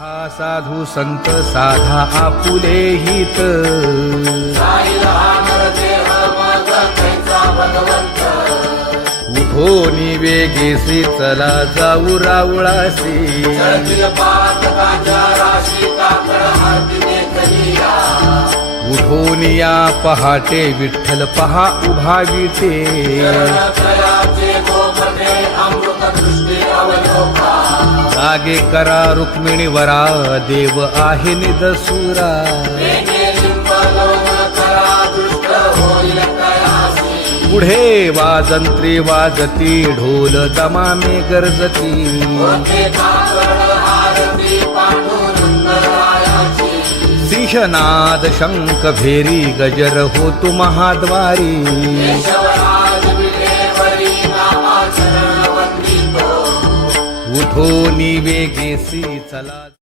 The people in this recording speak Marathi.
हा साधू संत साधा आपुले हित, उठोनी वेगेसी चला जाऊ रावळासी, उठोनिया पहाटे विठ्ठल पहा उभा विटे, जागे करा रुक्मिणी वरा देव आहे निदसुरा, पुढे वाजंत्री वाजती ढोल दमामे गरजती, सिंहनाद शंख भेरी गजर होतु महाद्वारी, उठोनी वेगेसी चला